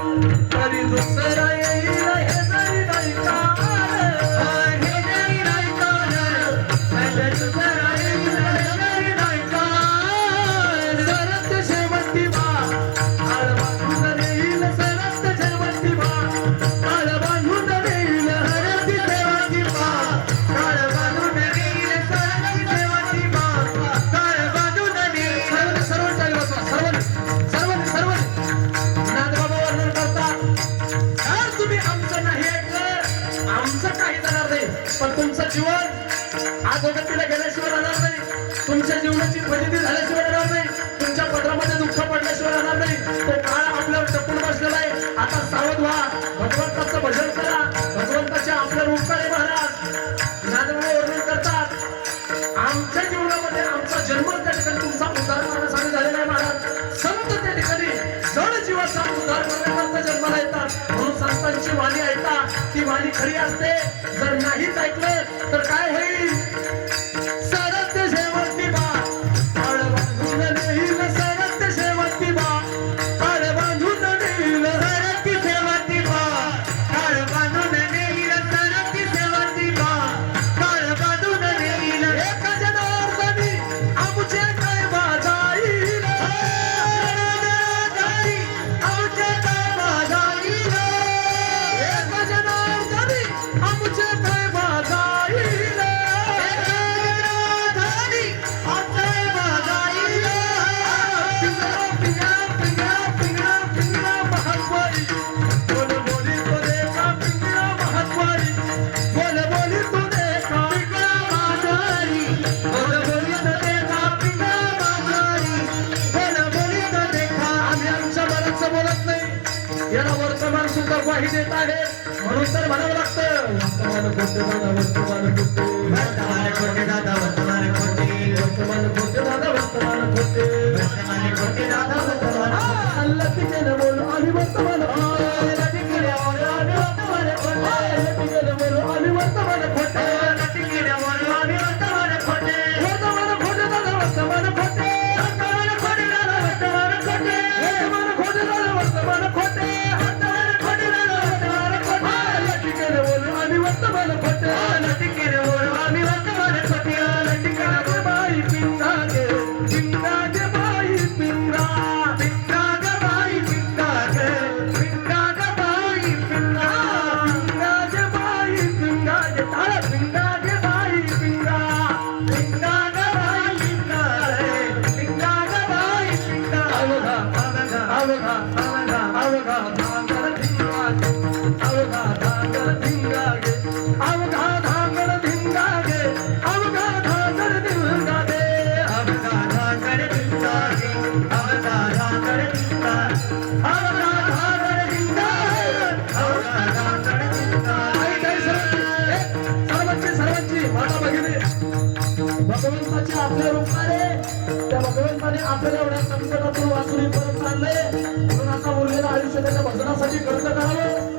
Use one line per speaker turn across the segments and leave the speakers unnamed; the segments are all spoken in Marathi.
Hare do Sarah. पण तुमचं जीवन आज अगतीला गेल्याशिवाय राहणार नाही. तुमच्या जीवनाची फजिती झाल्याशिवाय राहणार नाही. तुमच्या पत्रामध्ये दुःख पडल्याशिवाय राहणार नाही. तो काळ आपल्यावर टपून बसलेला आहे. आता सावध व्हा. भगवंताचं भजन करा. भगवंताच्या आपल्या रूपकारे महाराज. ज्ञानमुळे वर्णन करतात. आमच्या जीवनामध्ये आमचा जन्म त्या ठिकाणी तुमचा उद्धार करण्यासाठी झालेला आहे महाराज. संत त्या ठिकाणी जड जीवाचा उद्धार करण्याकरता जन्माला येतात. म्हणून संतांची वाणी ऐकतात. वाणी खरी असते. जर नाहीच ऐकलं तर काय होईल? याला वर्तमान सुद्धा देत आहे. म्हणून तर म्हणावं लागतं. वर्तमान वर्तमान वर्तमान அவகா அவகா அவகா அவகா அவகா आपल्या रूपाने त्या भगवंताने आपल्याला एवढ्या संकटातून वाचून परत आणले म्हणून आता उरलेलं आयुष्य त्याच्या भजनासाठी खर्च करावं.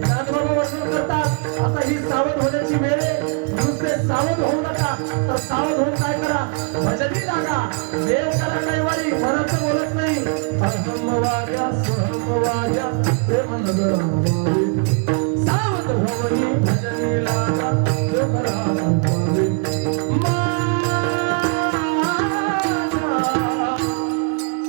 ज्ञानबाबा वर्णन करतात. आता ही सावध होण्याची वेळ आहे. नुसते सावध होऊ नका. तर सावध होऊन काय करा? भजनी लागा. देव करा कैवारी मनात बोलत नाही. अहम वाग्या सहम वाग्या ते मन